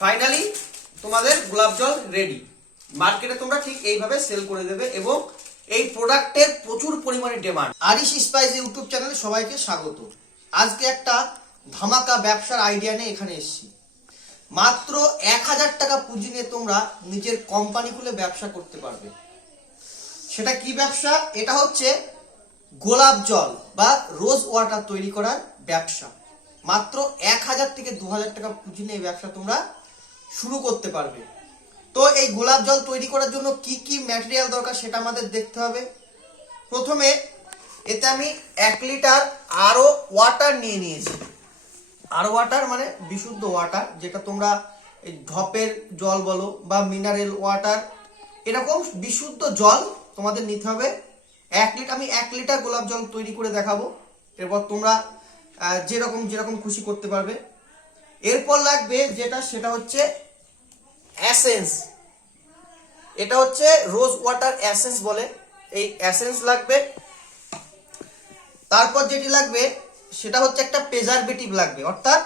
Finally তোমাদের গোলাপ জল রেডি মার্কেটে তোমরা ঠিক এইভাবে সেল করে দেবে এবং এই প্রোডাক্টের প্রচুর পরিমাণে ডিমান্ড আরিশ স্পাইস ইউটিউব চ্যানেলে সবাইকে স্বাগত। আজকে একটা ধামাকা ব্যবসার আইডিয়া নিয়ে এখানে এসেছি। মাত্র এক হাজার টাকা পুঁজি নিয়ে তোমরা নিজের কোম্পানি খুলে ব্যবসা করতে পারবে। সেটা কি ব্যবসা? এটা হচ্ছে গোলাপ জল বা রোজ ওয়াটার তৈরি করার ব্যবসা। মাত্র এক হাজার থেকে দু হাজার টাকা পুঁজি নিয়ে ব্যবসা তোমরা শুরু করতে পারবে। তো এই গোলাপ জল তৈরি করার জন্য কি কি ম্যাটেরিয়াল দরকার সেটা আমাদের দেখতে হবে। প্রথমে এতে আমি এক লিটার আরও ওয়াটার নিয়ে নিয়েছি। আর ওয়াটার মানে বিশুদ্ধ ওয়াটার যেটা তোমরা এই ঢপের জল বলো বা মিনারেল ওয়াটার এরকম বিশুদ্ধ জল তোমাদের নিতে হবে। এক লিটার, আমি এক লিটার গোলাপ জল তৈরি করে দেখাবো। এরপর তোমরা যেরকম যেরকম খুশি করতে পারবে। এরপর লাগবে যেটা, সেটা হচ্ছে অ্যাসেন্স এটা হচ্ছে রোজ ওয়াটার অ্যাসেন্স বলে। এই অ্যাসেন্স লাগবে। তারপর যেটি লাগবে, সেটা হচ্ছে একটা প্রেজারভেটিভ লাগবে। অর্থাৎ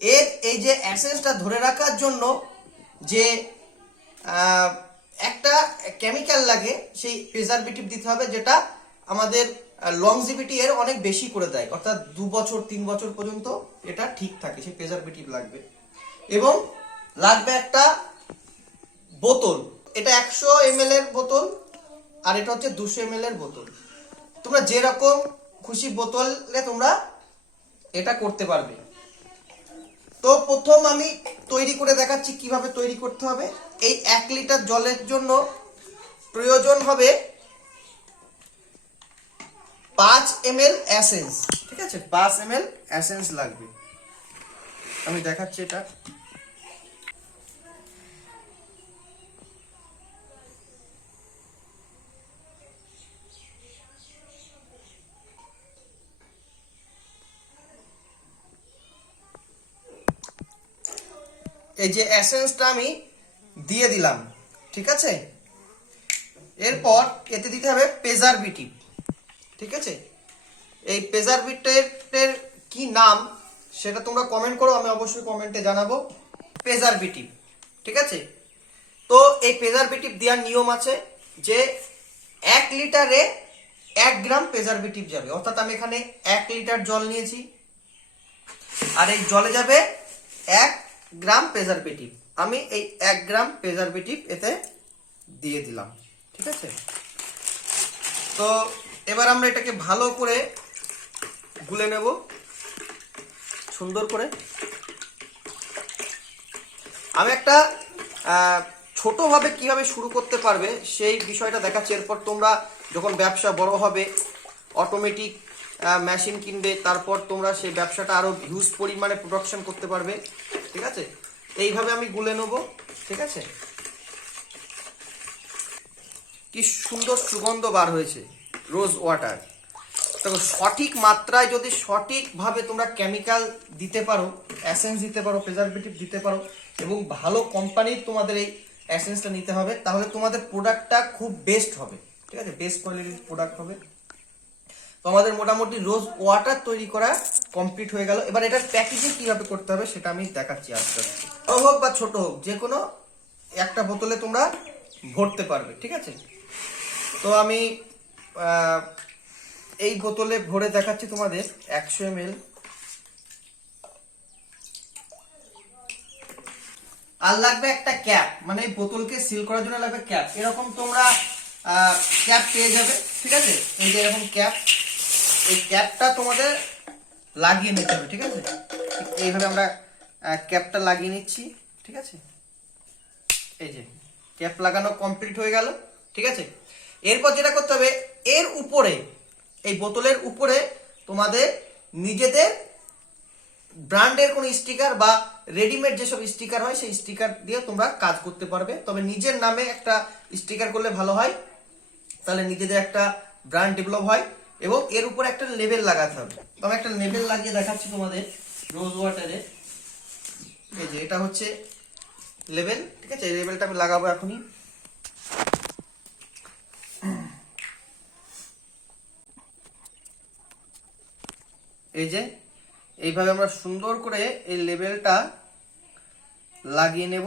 এর এই যে অ্যাসেন্সটা ধরে রাখার জন্য যে একটা কেমিক্যাল লাগে, সেই প্রেজারভেটিভ দিতে হবে যেটা আমাদের লংজিভিটি এর অনেক বেশি করে দেয়। অর্থাৎ দু বছর, তিন বছর পর্যন্ত এটা ঠিক থাকে, সেই প্রেজারভেটিভ লাগবে। এবং লাগবে একটা বোতল। এটা একশো এম এর বোতল আর এটা হচ্ছে দুশো এম এর বোতল। তোমরা যেরকম খুশি বোতলে তোমরা এটা করতে পারবে। তো প্রথম আমি তৈরি করে দেখাচ্ছি কীভাবে তৈরি করতে হবে। এই এক লিটার জলের জন্য প্রয়োজন হবে পাঁচ এম এল অ্যাসেন্স ঠিক আছে? পাঁচ এম এল অ্যাসেন্স লাগবে। আমি দেখাচ্ছি এটা। এই যে এসেন্সটা আমি দিয়ে দিলাম, ঠিক আছে? এরপর এতে দিতে হবে প্রেজারভেটিভ ঠিক আছে? এই প্রেজারভেটিভের কি নাম সেটা তোমরা কমেন্ট করো, আমি অবশ্যই কমেন্টে জানাব। প্রেজারভেটিভ ঠিক আছে? তো এই প্রেজারভেটিভ দেওয়ার নিয়ম আছে যে এক লিটারে এক গ্রাম প্রেজারভেটিভ যাবে। অর্থাৎ আমি এখানে এক লিটার জল নিয়েছি। আর এই জলে যাবে এক গ্রাম প্রেজারভেটিভ আমি এই এক গ্রাম প্রেজারভেটিভ এতে দিয়ে দিলাম, ঠিক আছে? তো এবার আমরা এটাকে ভালো করে গুলে নেব, সুন্দর করে। আমি একটা ছোটভাবে কীভাবে শুরু করতে পারবে সেই বিষয়টা দেখাচ্ছি। এরপর তোমরা যখন ব্যবসা বড় হবে অটোমেটিক মেশিন কিনবে, তারপর তোমরা সেই ব্যবসাটা আরও হিউজ পরিমাণে প্রোডাকশন করতে পারবে। ঠিক আছে? এইভাবে আমি গুলে নেব, ঠিক আছে? কি সুন্দর সুগন্ধ বার হয়েছে, রোজ ওয়াটার। দেখো, সঠিক মাত্রায় যদি সঠিকভাবে তোমরা কেমিক্যাল দিতে পারো অ্যাসেন্স দিতে পারো, প্রেজারভেটিভ দিতে পারো, এবং ভালো কোম্পানির তোমাদের এই অ্যাসেন্সটা নিতে হবে, তাহলে তোমাদের প্রোডাক্টটা খুব বেস্ট হবে। ঠিক আছে? বেস্ট কোয়ালিটির প্রোডাক্ট হবে। তো আমাদের মোটামুটি রোজ ওয়াটার তৈরি করা কমপ্লিট হয়ে গেল। এবার এটার প্যাকেজিং কীভাবে করতে হবে সেটা আমি দেখাচ্ছি আস্তে আস্তে। হোক বা ছোট হোক, যে কোনো একটা বোতলে তোমরা ভরতে পারবে, ঠিক আছে? তো আমি এই বোতলে ভরে দেখাচ্ছি তোমাদের একশো এম আর লাগবে একটা ক্যাপ মানে এই বোতলকে সিল করার জন্য লাগবে ক্যাপ। এরকম তোমরা ক্যাপ পেয়ে যাবে, ঠিক আছে? এই যে এরকম ক্যাপ। এই ক্যাপটা তোমাদের লাগিয়ে নিতে হবে, ঠিক আছে? এইভাবে আমরা ক্যাপটা লাগিয়ে নিচ্ছি, ঠিক আছে? এই যে, ক্যাপ লাগানো কমপ্লিট হয়ে গেল, ঠিক আছে? এরপর যেটা করতে হবে, এর উপরে, এই বোতলের উপরে তোমাদের নিজেদের ব্র্যান্ডের কোনো স্টিকার বা রেডিমেড যেসব স্টিকার হয়, সেই স্টিকার দিয়ে তোমরা কাজ করতে পারবে। তবে নিজের নামে একটা স্টিকার করলে ভালো হয়। তাহলে নিজেদের একটা ব্র্যান্ড ডেভেলপ হয়। এবং এর উপরে একটা লেবেল লাগাতে হবে। তো আমি একটা লেবেল লাগিয়ে দেখাচ্ছি তোমাদের রোজ ওয়াটারে এই যে, এটা হচ্ছে লেবেল ঠিক আছে? এই লেবেলটা আমি লাগাবো এখনই। এই যে, এইভাবে আমরা সুন্দর করে এই লেবেলটা লাগিয়ে নেব,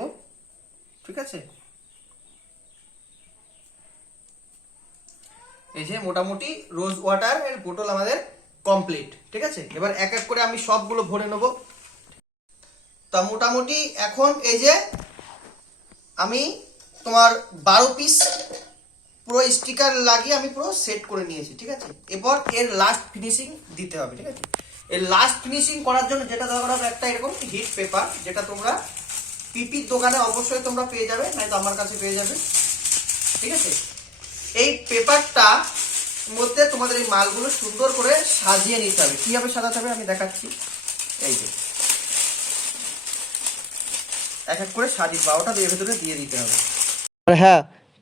ঠিক আছে? এই যে মোটামুটি রোজ ওয়াটার এর বোতল আমাদের কমপ্লিট, ঠিক আছে? এবার এক এক করে আমি সবগুলো ভরে নেব। তা মোটামুটি এখন এই যে আমি তোমার বারো পিস পুরো স্টিকার লাগিয়ে আমি পুরো সেট করে নিয়েছি, ঠিক আছে? এরপর এর লাস্ট ফিনিশিং দিতে হবে, ঠিক আছে? এর লাস্ট ফিনিশিং করার জন্য যেটা দরকার হবে একটা এরকম হিট পেপার যেটা তোমরা পিপির দোকানে অবশ্যই তোমরা পেয়ে যাবে নয়তো আমার কাছে পেয়ে যাবে, ঠিক আছে? এই পেপারটা মধ্যে তোমাদের এই মালগুলো সুন্দর করে সাজিয়ে নিতে হবে। কীভাবে সাজাতে হবে আমি দেখাচ্ছি। এই যে। এক এক করে সাজিয়ে বারোটা এর ভেতরে দিয়ে দিতে হবে। আর হ্যাঁ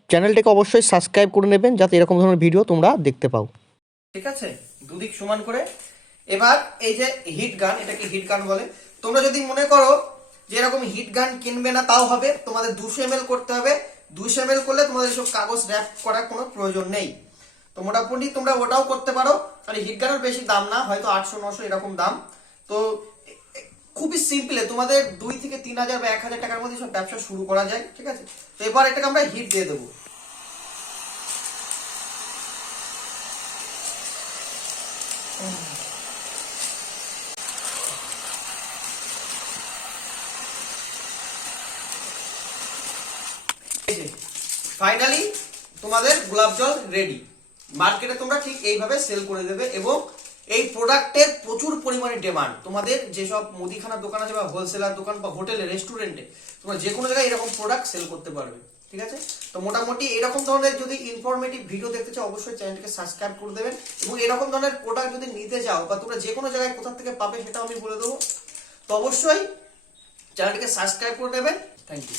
চ্যানেলটাকে অবশ্যই সাবস্ক্রাইব করে নেবেন যাতে এরকম ধরনের ভিডিও তোমরা দেখতে পাও। ঠিক আছে? দুদিক সমান করে। এবার এই যে হিট গান এটাকে হিট গান বলে? তোমরা যদি মনে করো যে এরকম হিট গান কিনবে না তাও হবে। তোমাদের দুশো এম করতে হবে। দুশো এম করলে তোমাদের সব কাগজ র্যাপ করার কোনো প্রয়োজন নেই। তো মোটামুটি তোমরা ওটাও করতে পারো। আর হিট গানের বেশি দাম না, হয়তো আটশো, নশো এরকম দাম। তো খুবই সিম্পলে তোমাদের দুই থেকে তিন হাজার বা এক হাজার টাকার মধ্যে সব ব্যবসা শুরু করা যায়, ঠিক আছে? তো এবার এটাকে আমরা হিট দিয়ে দেবো। ফাইনালি তোমাদের গোলাপ জল রেডি মার্কেটে তোমরা ঠিক এইভাবে সেল করে দেবে এবং এই প্রোডাক্টের প্রচুর পরিমাণে ডিমান্ড তোমাদের যেসব মুদিখানা দোকান আছে বা হোলসেলার দোকান বা হোটেলে রেস্টুরেন্টে তোমরা যে কোনো জায়গায় এরকম প্রোডাক্ট সেল করতে পারবে। ঠিক আছে? তো মোটামুটি এরকম ধরনের যদি ইনফরমেটিভ ভিডিও দেখতে চাও, অবশ্যই চ্যানেলটাকে সাবস্ক্রাইব করে দেবেন এবং এরকম ধরনের প্রোডাক্ট যদি নিতে চাও বা তোমরা যে কোনো জায়গায় কোথা থেকে পাবে সেটাও আমি বলে দেবো। তো অবশ্যই চ্যানেলটিকে সাবস্ক্রাইব করে দেবেন থ্যাংক ইউ